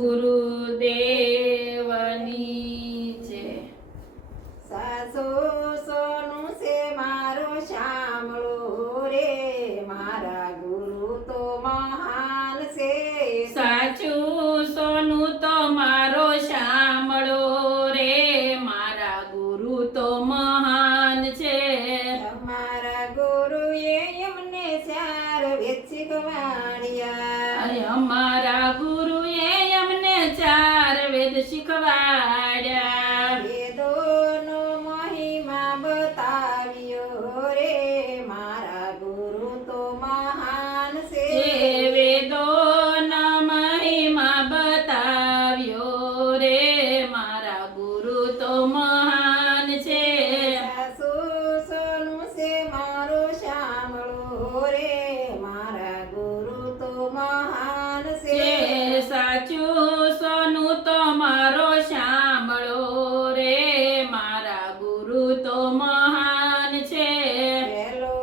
ગુરુદેવની છે. સાસુ સોનું છે મારો શામળો રે, મારા ગુરુ તો મહાન છે. સાચું સોનું તો મારો શામળો રે, મારા ગુરુ તો મહાન છે. અમારા ગુરુએ એમને ચાર વેદ શીખવાડ્યા. અમારા ગુરુએ અમને ચાર વેદ શીખવાડ્યા. વેદોનો મહિમા બતાવ્યો રે, મારા ગુરુ તો મહાન છે. વેદોનો મહિમા બતાવ્યો રે, મારા ગુરુ તો મહાન છે. સાસુ સોનું છે મારો શામળો રે, મારા ગુરુ તો મહાન છે. સાચું સોનું તો મારો શામળો રે, મારા ગુરુ તો મહાન છે. પેલો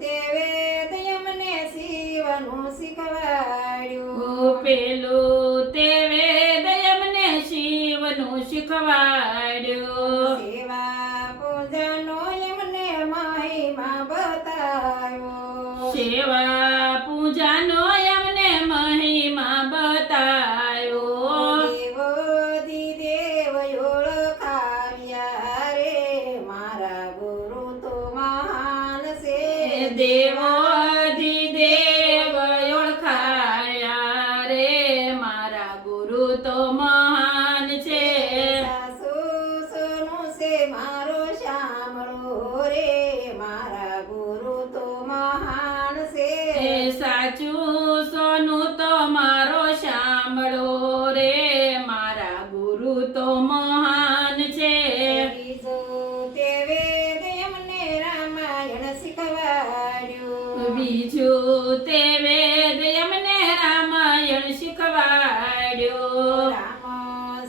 તે વેદ એમને શિવનું શીખવાડ્યું. પેલું તે વેદ અમને શિવનું શીખવાડ્યું. સેવા પૂજાનો એમને મહિમા બતાવ્યો. સેવા પૂજાનો અમને મહિમા બતાવ્યો. દેવ ઓળખાવ્યા રે, મારા ગુરુ તો મહાન છે. દેવાધિદેવ ઓળખાયા રે, મારા ગુરુ તો મહાન છે. સાસુ સોનું છે મારો શામળો રે, મારા ગુરુ તો મહાન છે. સાચું સોનું તો મારો શામળો રે, મારા ગુરુ તો મહાન છે. બીજો તે વેદ એમને રામાયણ શીખવાડ્યું. બીજું તે વેદ અમને રામાયણ શીખવાડ્યો. રામ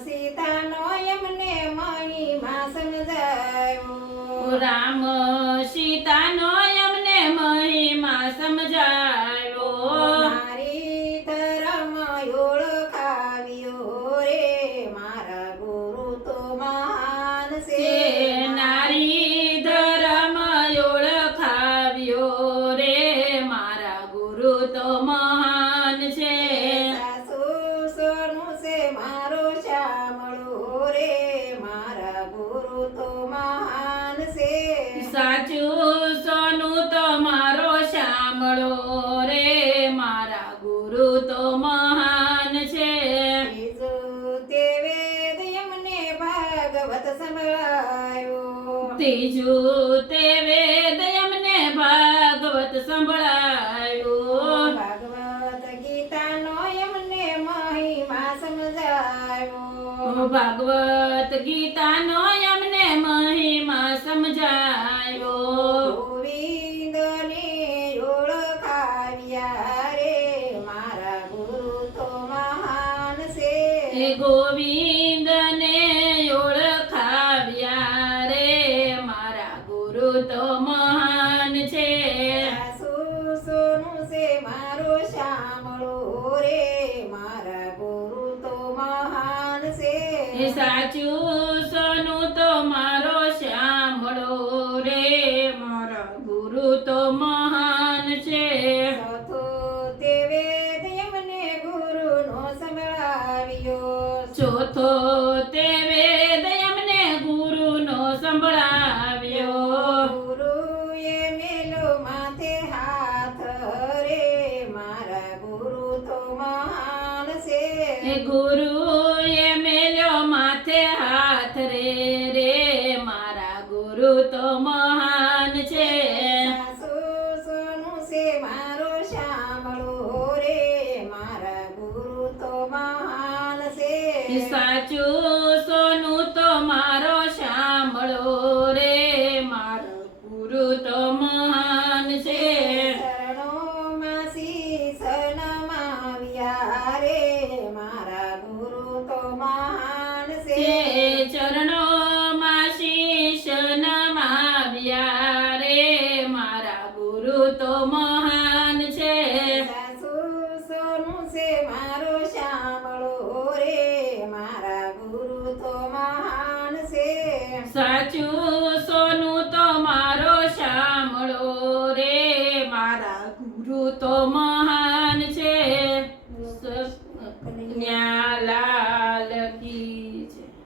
સીતાનો એમને મહિમા સમજાવ્યો. રામ સીતાનો અમને મહિમા સમજાવ્યો. નારી ધર્મ ઓળખાવ્યો રે, મારા ગુરુ તો મહાન છે. નારી ધર્મ ઓળખાવ્યો રે, મારા ગુરુ તો મહાન છે. સાસુ સોનું છે મારો શામળો રે, મારા ગુરુ તો મહાન છે. સાચું સોનું તો મારો શામળો રે, મારા ગુરુ તો મહાન છે. ત્રીજું તે વેદ એમને ભાગવત સંભળાયો. ત્રીજું તે વેદ અમને ભાગવત સંભળાયો. ભાગવત ગીતાનો એમને મહિમા સમજાયો. ભાગવત ગીતાનો અમને મહિમા સમજાયો. ગોવિંદને ઓળખાવ્યા રે, મારા ગુરુ તો મહાન છે. ગોવિંદને ઓળખાવ્યા રે, મારા ગુરુ તો મહાન છે. સાસુ સોનું છે મારો શામળો રે, મારા ગુરુ તો મહાન છે. સાચું સોનું તો મારો શામળો રે, મારા ગુરુ તો મહાન છે. ચોથો તે વેદ એમને ગુરુનો સંભળાવ્યો. ચોથો તે વેદ અમને ગુરુનો સંભળાવ્યો. ગુરુએ મેલો માથે હાથ રે, મારા ગુરુ તો મહાન છે. ગુરુએ મેલ્યો માથે હાથ રે, મારા ગુરુ તો મહાન છે. સાસુ સોનું છે મારો શામળો રે, મારા ગુરુ તો મહાન છે. સાચું સોનું તો મારો શામળો રે, મારો ગુરુ તો મહાન છે. શરણોમાં શીશ નમાવ્યા રે, મારા ગુરુ તો મહાન છે. ચરણોમાં શીશ નમાવ્યા રે, મારા ગુરુ તો મહાન છે. સાસુ સોનું છે મારો શામળો રે, સાચું